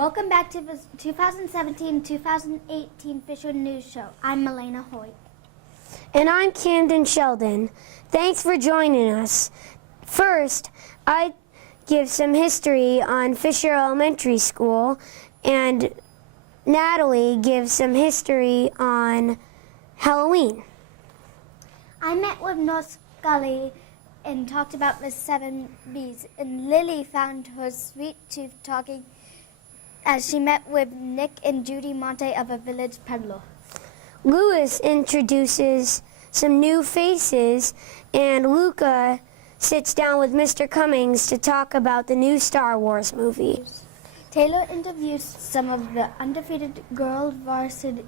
Welcome back to the 2017-2018 Fisher News Show. I'm Melena Hoyt. And I'm Camden Sheldon. Thanks for joining us. First, I give some history on Fisher Elementary School, and Natalie gives some history on Halloween. I met with North Scully and talked about the 7 Bs, and Lily found her sweet tooth talking as she met with Nick and Judy Monte of a Village Peddler. Lewis introduces some new faces, and Luca sits down with Mr. Cummings to talk about the new Star Wars movie. Taylor interviews some of the undefeated girls varsity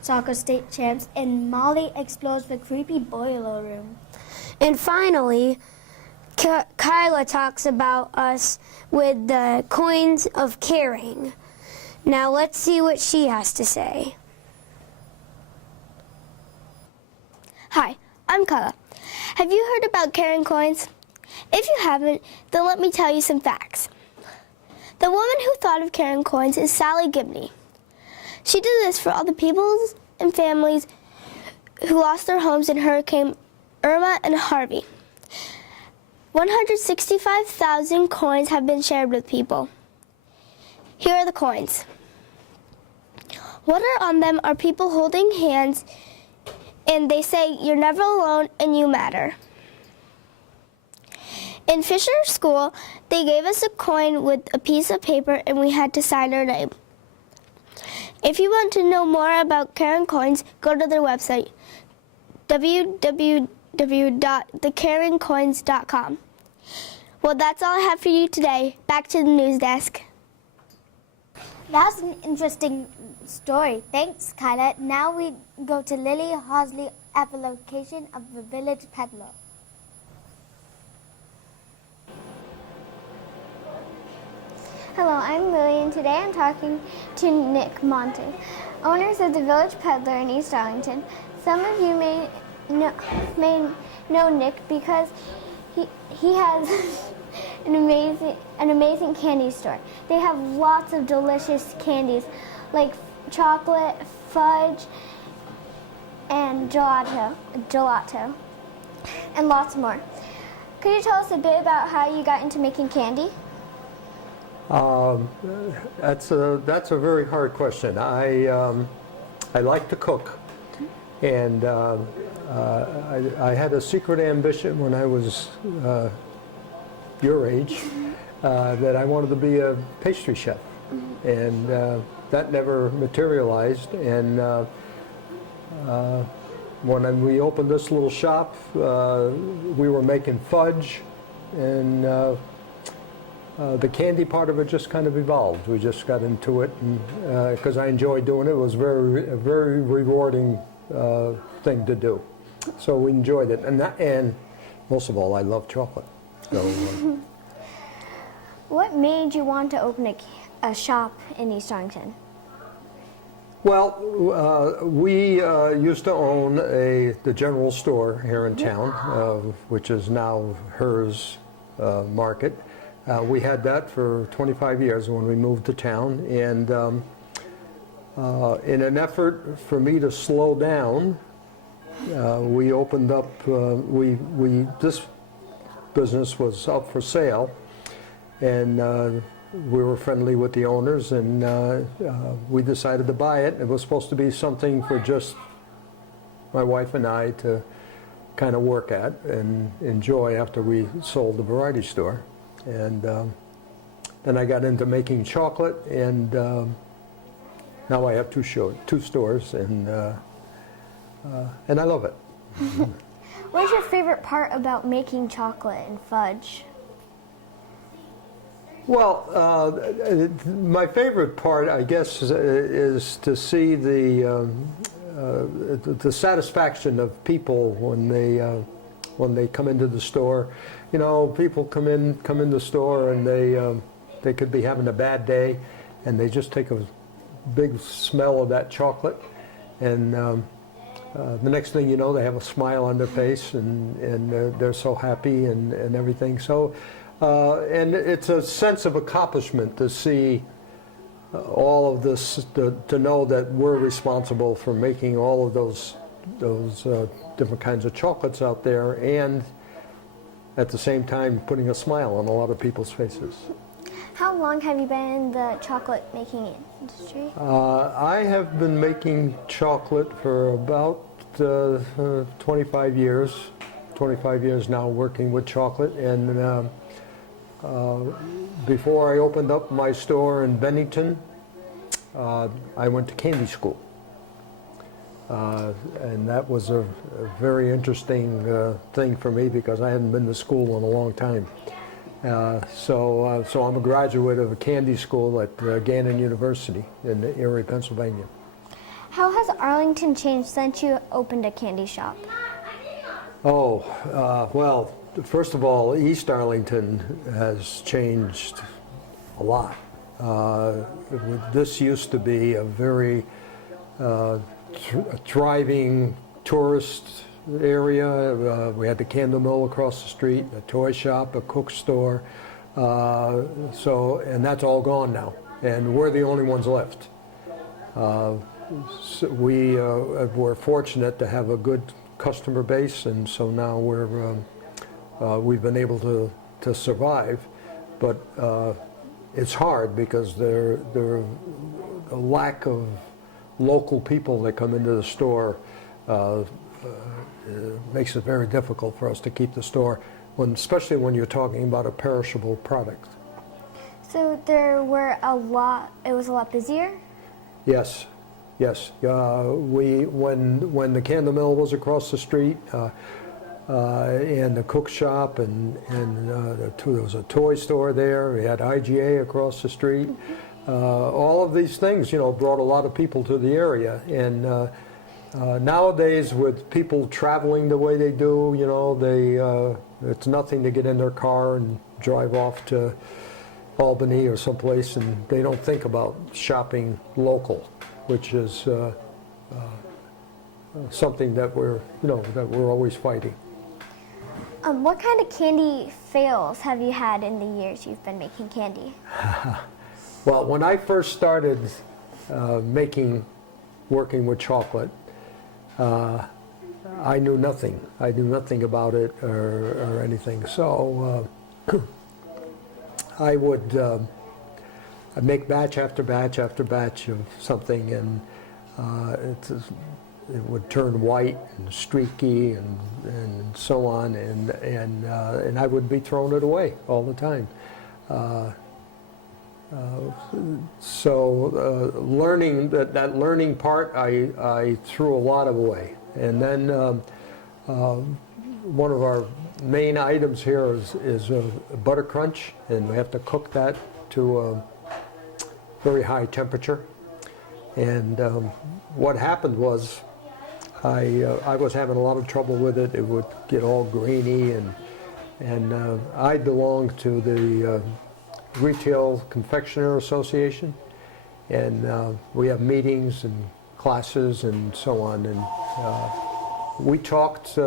soccer state champs, and Molly explores the creepy boiler room. And finally, Kyla talks about us with the coins of caring. Now let's see what she has to say. Hi, I'm Kyla. Have you heard about caring coins? If you haven't, then let me tell you some facts. The woman who thought of caring coins is Sally Gibney. She did this for all the people and families who lost their homes in Hurricane Irma and Harvey. 165,000 coins have been shared with people. Here are the coins. What are on them are people holding hands, and they say, "You're never alone and you matter." In Fisher School, they gave us a coin with a piece of paper, and we had to sign our name. If you want to know more about Caring Coins, go to their website, www.thecaringcoins.com. Well, that's all I have for you today. Back to the news desk. That's an interesting story. Thanks, Kyla. Now we go to Lily Hosley at the location of the Village Peddler. Hello, I'm Lily, and today I'm talking to Nick Monte, owners of the Village Peddler in East Arlington. Some of you may know Nick because he has an amazing candy store. They have lots of delicious candies like chocolate, fudge, and gelato, and lots more. Could you tell us a bit about how you got into making candy? That's a very hard question. I like to cook, and I had a secret ambition when I was your age that I wanted to be a pastry chef, and that never materialized. And when we opened this little shop, we were making fudge, and the candy part of it just kind of evolved. We just got into it, and because I enjoyed doing it. It was a very rewarding thing to do. So we enjoyed it, and most of all, I love chocolate. So, What made you want to open a shop in East Arlington? well, we used to own the general store here in town, which is now Hers Market. We had that for 25 years when we moved to town, and in an effort for me to slow down, we opened up, this business was up for sale, and we were friendly with the owners, and we decided to buy it. It was supposed to be something for just my wife and I to kind of work at and enjoy after we sold the variety store. And then I got into making chocolate, and now I have two stores, and I love it. What is your favorite part about making chocolate and fudge? Well, my favorite part, I guess, is to see the satisfaction of people when they come into the store. You know, people come in the store, and they could be having a bad day, and they just take a big smell of that chocolate, and the next thing you know, they have a smile on their face, and they're so happy and everything. So, and it's a sense of accomplishment to see all of this, to know that we're responsible for making all of those different kinds of chocolates out there, and at the same time putting a smile on a lot of people's faces. How long have you been in the chocolate making industry? I have been making chocolate for about 25 years. 25 years now working with chocolate, and before I opened up my store in Bennington, I went to candy school. And that was a very interesting thing for me because I hadn't been to school in a long time. So I'm a graduate of a candy school at Gannon University in Erie, Pennsylvania. How has Arlington changed since you opened a candy shop? Well, first of all, East Arlington has changed a lot. This used to be a very thriving tourist area. We had the Candle Mill across the street, a toy shop, a cook store. And that's all gone now, and we're the only ones left. So we're fortunate to have a good customer base, and so now we've been able to survive, but it's hard because the lack of local people that come into the store makes it very difficult for us to keep the store, especially when you're talking about a perishable product. So it was a lot busier? Yes. When the Candle Mill was across the street, and the cook shop, and there was a toy store there. We had IGA across the street. All of these things, brought a lot of people to the area. And nowadays, with people traveling the way they do, it's nothing to get in their car and drive off to Albany or someplace, and they don't think about shopping local, which is something that we're always fighting. What kind of candy fails have you had in the years you've been making candy? Well, when I first started working with chocolate, I knew nothing. I knew nothing about it or anything. So I would I'd make batch after batch after batch of something, and it would turn white and streaky and so on, and I would be throwing it away all the time. Learning that learning part, I threw a lot of away. And then one of our main items here is a butter crunch, and we have to cook that to a very high temperature. And what happened was I was having a lot of trouble with it. It would get all grainy, and I belong to the Retail Confectioner Association, and we have meetings and classes and so on, and we talked.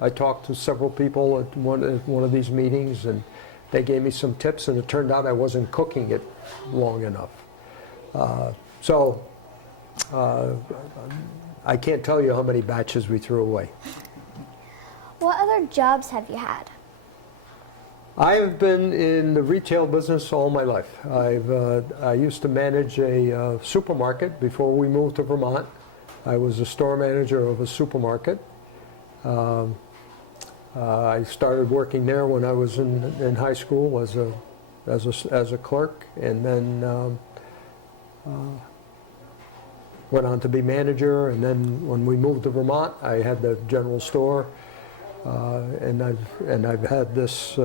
I talked to several people at one of these meetings, and they gave me some tips, and it turned out I wasn't cooking it long enough. I can't tell you how many batches we threw away. What other jobs have you had? I have been in the retail business all my life. I used to manage a supermarket before we moved to Vermont. I was a store manager of a supermarket. I started working there when I was in high school as a clerk, and then went on to be manager. And then when we moved to Vermont, I had the general store, and I've had this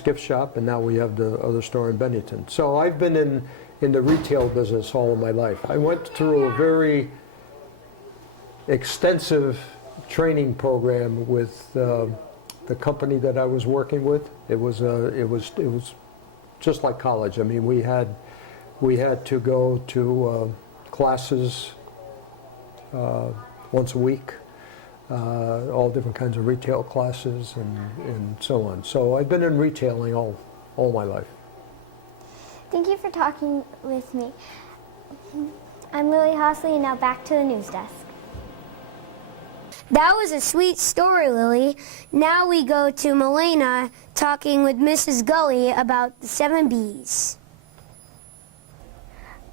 gift shop, and now we have the other store in Bennington. So I've been in the retail business all of my life. I went through a very extensive training program with the company that I was working with. It was just like college. I mean, we had to go to classes once a week, all different kinds of retail classes and so on. So I've been in retailing all my life. Thank you for talking with me. I'm Lily Hosley, and now back to the news desk. That was a sweet story, Lily. Now we go to Milena talking with Mrs. Gully about the 7 Bs.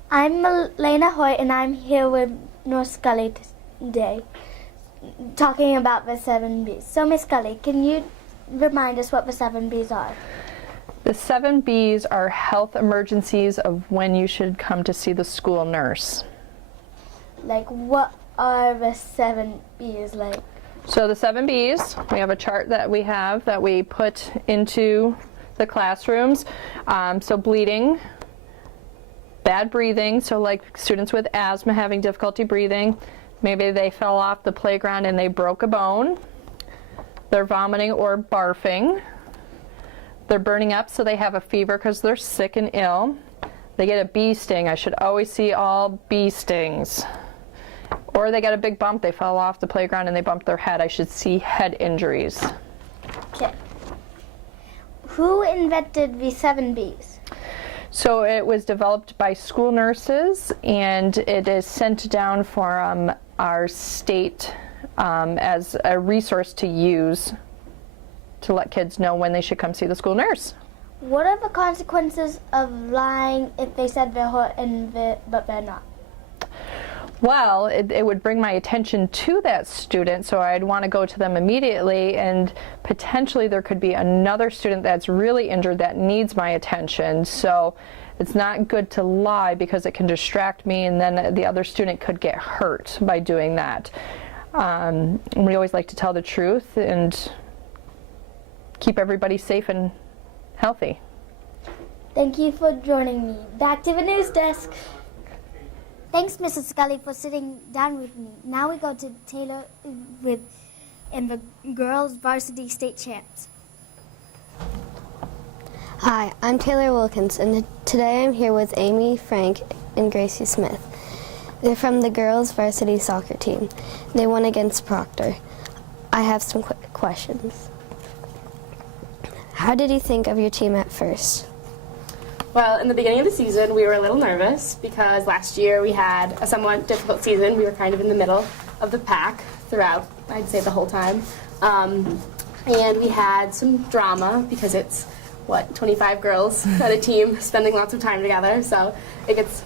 I'm Milena Hoyt, and I'm here with Miss Gully today, talking about the 7 Bs. So, Miss Gully, can you remind us what the 7 Bs are? The 7 Bs are health emergencies of when you should come to see the school nurse. Like, what are the 7 Bs like? So the 7 Bs, we have a chart that we put into the classrooms. So bleeding, bad breathing, so like students with asthma having difficulty breathing, maybe they fell off the playground and they broke a bone, they're vomiting or barfing, they're burning up so they have a fever because they're sick and ill, they get a bee sting. I should always see all bee stings. Or they got a big bump, they fell off the playground and they bumped their head. I should see head injuries. Okay. Who invented the 7 Bs? So it was developed by school nurses, and it is sent down from our state as a resource to use to let kids know when they should come see the school nurse. What are the consequences of lying if they said they're hurt but they're not? Well, it would bring my attention to that student, so I'd want to go to them immediately, and potentially there could be another student that's really injured that needs my attention. So it's not good to lie because it can distract me, and then the other student could get hurt by doing that. We always like to tell the truth and keep everybody safe and healthy. Thank you for joining me. Back to the news desk. Thanks, Mrs. Scully, for sitting down with me. Now we go to Taylor in the girls' varsity state champs. Hi, I'm Taylor Wilkins, and today I'm here with Amy, Frank, and Gracie Smith. They're from the girls' varsity soccer team. They won against Proctor. I have some quick questions. How did you think of your team at first? Well, in the beginning of the season, we were a little nervous because last year we had a somewhat difficult season. We were kind of in the middle of the pack throughout, I'd say, the whole time. And we had some drama because it's, 25 girls at a team spending lots of time together. So it gets,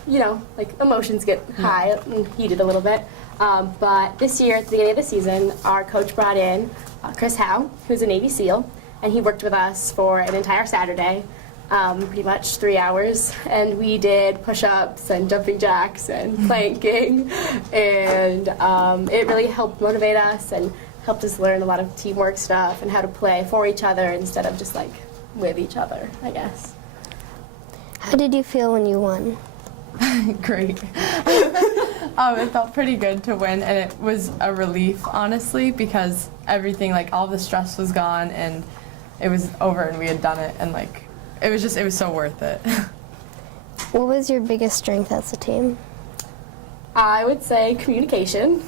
like emotions get high and heated a little bit. But this year, at the beginning of the season, our coach brought in Chris Howe, who's a Navy SEAL, and he worked with us for an entire Saturday. Pretty much 3 hours, and we did push-ups and jumping jacks and planking, and it really helped motivate us and helped us learn a lot of teamwork stuff and how to play for each other instead of just like with each other, I guess. How did you feel when you won? Great. It felt pretty good to win, and it was a relief, honestly, because everything, like all the stress was gone and it was over and we had done it, and like it was so worth it. What was your biggest strength as a team? I would say communication.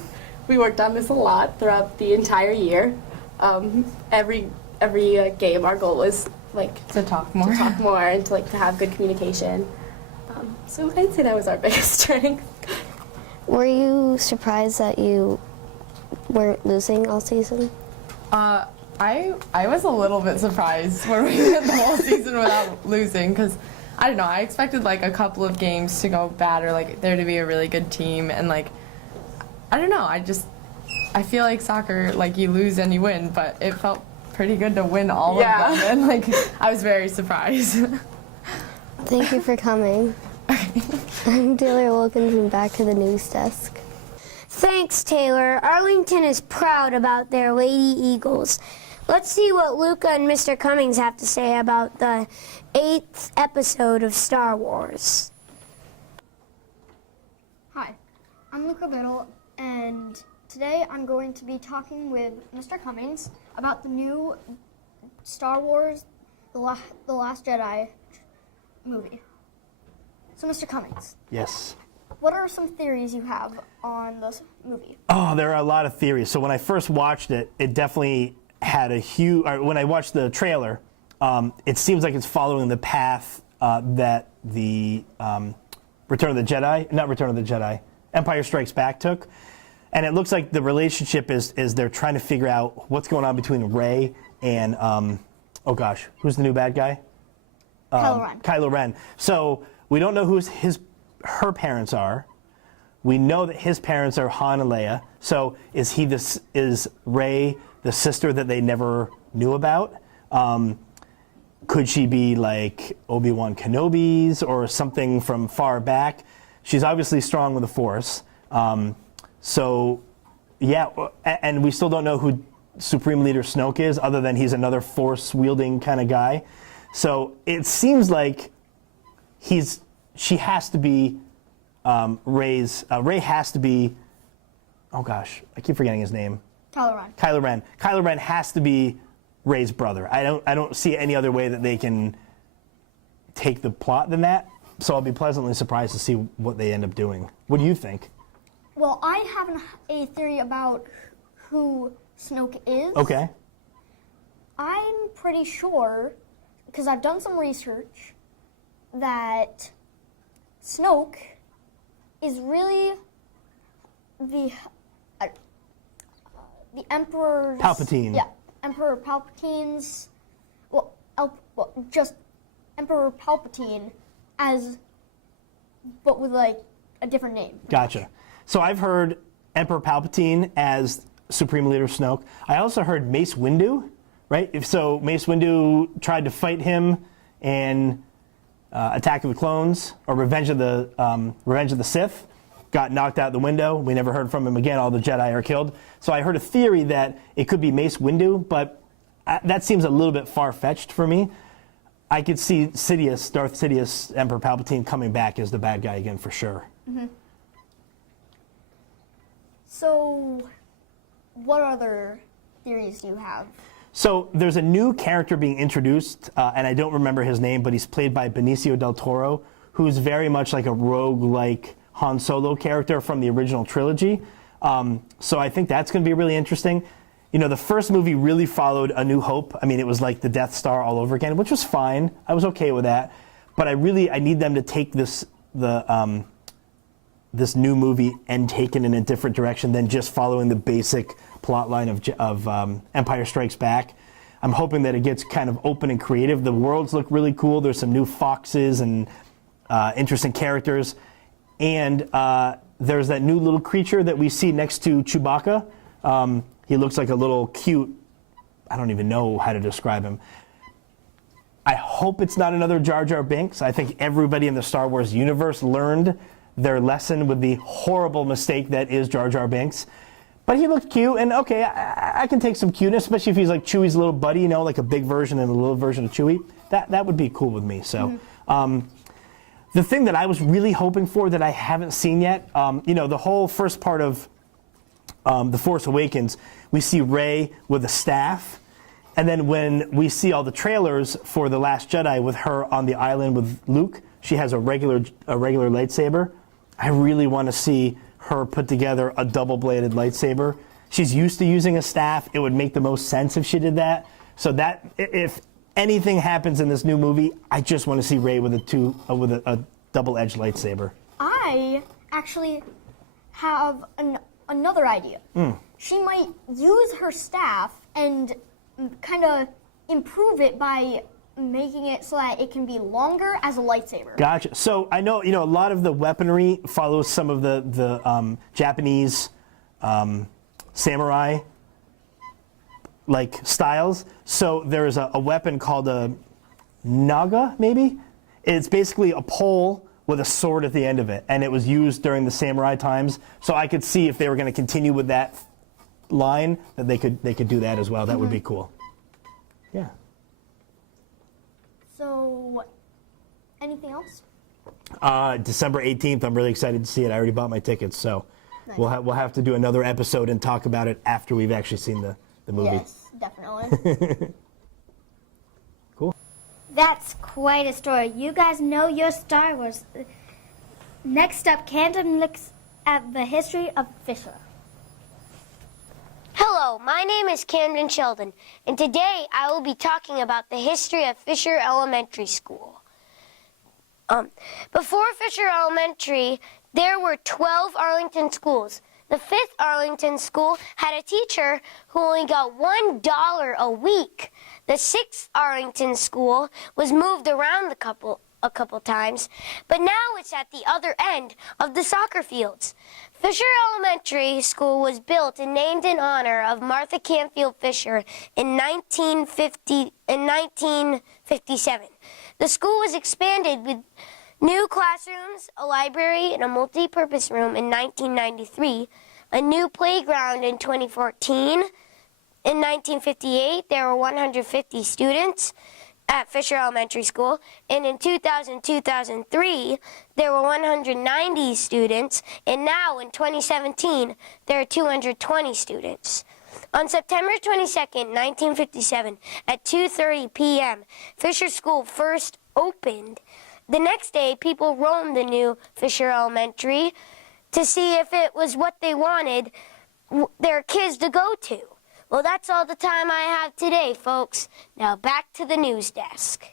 We worked on this a lot throughout the entire year. Every game, our goal was like To talk more. and to have good communication. So I'd say that was our biggest strength. Were you surprised that you weren't losing all season? I was a little bit surprised when we went the whole season without losing, because I don't know, I expected like a couple of games to go bad or like there to be a really good team, and like I don't know, I feel like soccer, like you lose and you win, but it felt pretty good to win all of them, and like I was very surprised. Thank you for coming. I'm Taylor Wilkins, and back to the news desk. Thanks, Taylor. Arlington is proud about their Lady Eagles. Let's see what Luca and Mr. Cummings have to say about the 8th episode of Star Wars. Hi, I'm Luca Biddle, and today I'm going to be talking with Mr. Cummings about the new Star Wars The Last Jedi movie. So, Mr. Cummings. Yes. What are some theories you have on this movie? Oh, there are a lot of theories. So when I first watched it, it definitely had a huge. When I watched the trailer, it seems like it's following the path that the Empire Strikes Back took. And it looks like the relationship is they're trying to figure out what's going on between Rey and, oh gosh, who's the new bad guy? Kylo Ren. Kylo Ren. So we don't know who her parents are. We know that his parents are Han and Leia. So is Rey the sister that they never knew about? Could she be like Obi-Wan Kenobi's or something from far back? She's obviously strong with the Force. So, yeah, and we still don't know who Supreme Leader Snoke is, other than he's another Force-wielding kind of guy. So it seems like she has to be Rey has to be, oh gosh, I keep forgetting his name. Kylo Ren. Kylo Ren has to be Rey's brother. I don't see any other way that they can take the plot than that. So I'll be pleasantly surprised to see what they end up doing. What do you think? Well, I have a theory about who Snoke is. Okay. I'm pretty sure, because I've done some research, that Snoke is really the Emperor's... Palpatine. Yeah, Emperor Palpatine's... Well, just Emperor Palpatine but with, like, a different name. Gotcha. So I've heard Emperor Palpatine as Supreme Leader Snoke. I also heard Mace Windu, right? So Mace Windu tried to fight him in Attack of the Clones or Revenge of the Sith, got knocked out the window. We never heard from him again. All the Jedi are killed. So I heard a theory that it could be Mace Windu, but that seems a little bit far-fetched for me. I could see Darth Sidious, Emperor Palpatine coming back as the bad guy again for sure. Mm-hmm. So, what other theories do you have? So there's a new character being introduced, and I don't remember his name, but he's played by Benicio del Toro, who's very much like a rogue-like Han Solo character from the original trilogy. So I think that's going to be really interesting. You know, the first movie really followed A New Hope. I mean, it was like the Death Star all over again, which was fine. I was okay with that. But I need them to take this new movie and take it in a different direction than just following the basic plot line of Empire Strikes Back. I'm hoping that it gets kind of open and creative. The worlds look really cool. There's some new foxes and interesting characters. And there's that new little creature that we see next to Chewbacca. He looks like a little cute, I don't even know how to describe him. I hope it's not another Jar Jar Binks. I think everybody in the Star Wars universe learned their lesson with the horrible mistake that is Jar Jar Binks. But he looked cute, and okay, I can take some cuteness, especially if he's like Chewie's little buddy, you know, like a big version and a little version of Chewie. That would be cool with me. So, the thing that I was really hoping for that I haven't seen yet, you know, the whole first part of The Force Awakens, we see Rey with a staff, and then when we see all the trailers for The Last Jedi with her on the island with Luke, she has a regular lightsaber. I really want to see her put together a double-bladed lightsaber. She's used to using a staff. It would make the most sense if she did that. So that if anything happens in this new movie, I just want to see Rey with a double-edged lightsaber. I actually have another idea. She might use her staff and kind of improve it by making it so that it can be longer as a lightsaber. Gotcha. So I know, you know, a lot of the weaponry follows some of the Japanese samurai like styles. So there's a weapon called a naga, maybe. It's basically a pole with a sword at the end of it, and it was used during the samurai times. So I could see if they were going to continue with that line, that they could do that as well. That would be cool. Yeah. So, anything else? December 18th. I'm really excited to see it. I already bought my tickets, so Nice. we'll have to do another episode and talk about it after we've actually seen the movie. Yes, definitely. Cool. That's quite a story. You guys know your Star Wars. Next up, Camden looks at the history of Fisher. Hello, my name is Camden Sheldon, and today I will be talking about the history of Fisher Elementary School. Before Fisher Elementary, there were 12 Arlington schools. The 5th Arlington school had a teacher who only got $1 a week. The 6th Arlington school was moved around a couple times, but now it's at the other end of the soccer fields. Fisher Elementary School was built and named in honor of Martha Canfield Fisher in 1957. The school was expanded with new classrooms, a library, and a multi-purpose room in 1993, a new playground in 2014. In 1958, there were 150 students at Fisher Elementary School, and in 2000-2003, there were 190 students, and now in 2017, there are 220 students. On September 22nd, 1957, at 2:30 p.m., Fisher School first opened. The next day, people roamed the new Fisher Elementary to see if it was what they wanted their kids to go to. Well, that's all the time I have today, folks. Now back to the news desk.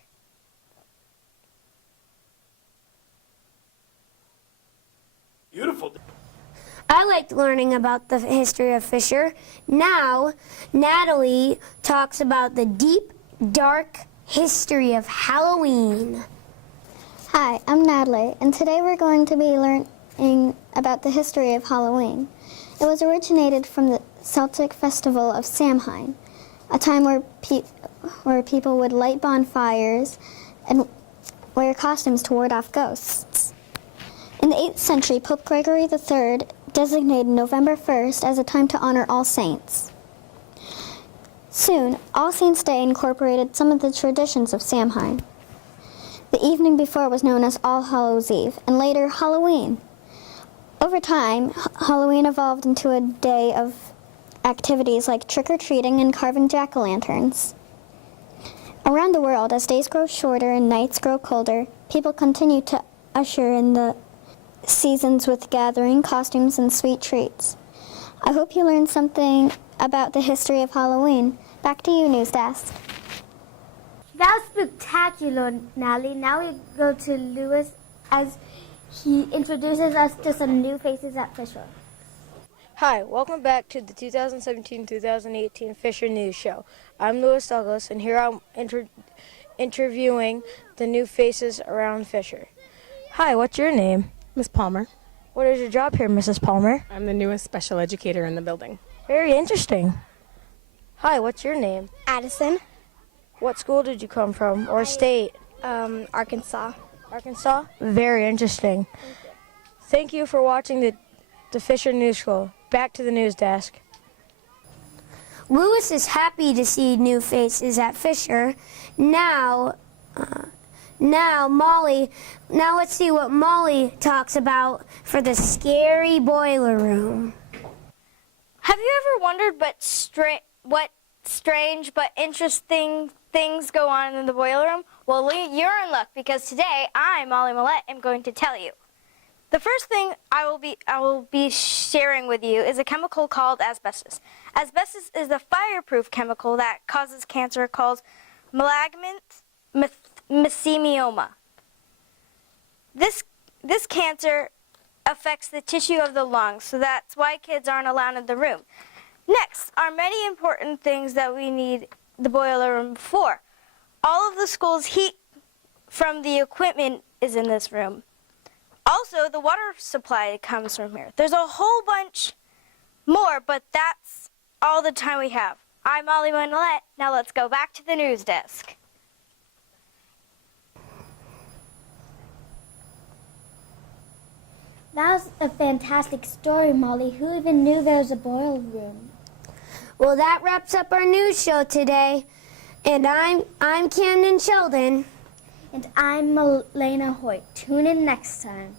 Beautiful. I liked learning about the history of Fisher. Now, Natalie talks about the deep, dark history of Halloween. Hi, I'm Natalie, and today we're going to be learning about the history of Halloween. It was originated from the Celtic festival of Samhain, a time where people would light bonfires and wear costumes to ward off ghosts. In the 8th century, Pope Gregory III designated November 1st as a time to honor All Saints. Soon, All Saints' Day incorporated some of the traditions of Samhain. The evening before was known as All Hallows' Eve, and later Halloween. Over time, Halloween evolved into a day of activities like trick-or-treating and carving jack-o'-lanterns. Around the world, as days grow shorter and nights grow colder, people continue to usher in the seasons with gathering, costumes, and sweet treats. I hope you learned something about the history of Halloween. Back to you, News Desk. That was spectacular, Natalie. Now we go to Lewis as he introduces us to some new faces at Fisher. Hi, welcome back to the 2017-2018 Fisher News Show. I'm Lewis Douglas, and here I'm interviewing the new faces around Fisher. Hi, what's your name? Miss Palmer. What is your job here, Mrs. Palmer? I'm the newest special educator in the building. Very interesting. Hi, what's your name? Addison, What school did you come from, or state? Arkansas. Arkansas? Very interesting. Thank you for watching the Fisher News Show. Back to the news desk. Lewis is happy to see new faces at Fisher. Now let's see what Molly talks about for the scary boiler room. Have you ever wondered what strange but interesting things go on in the boiler room? Well, you're in luck, because today I, Molly Millette, am going to tell you. The first thing I will be sharing with you is a chemical called asbestos. Asbestos is a fireproof chemical that causes cancer called malignant mesothelioma. This cancer affects the tissue of the lungs, so that's why kids aren't allowed in the room. Next are many important things that we need the boiler room for. All of the school's heat from the equipment is in this room. Also, the water supply comes from here. There's a whole bunch more, but that's all the time we have. I'm Molly Millette. Now let's go back to the news desk. That was a fantastic story, Molly. Who even knew there was a boiler room? Well, that wraps up our news show today. And I'm Camden Sheldon. And I'm Melena Hoyt. Tune in next time.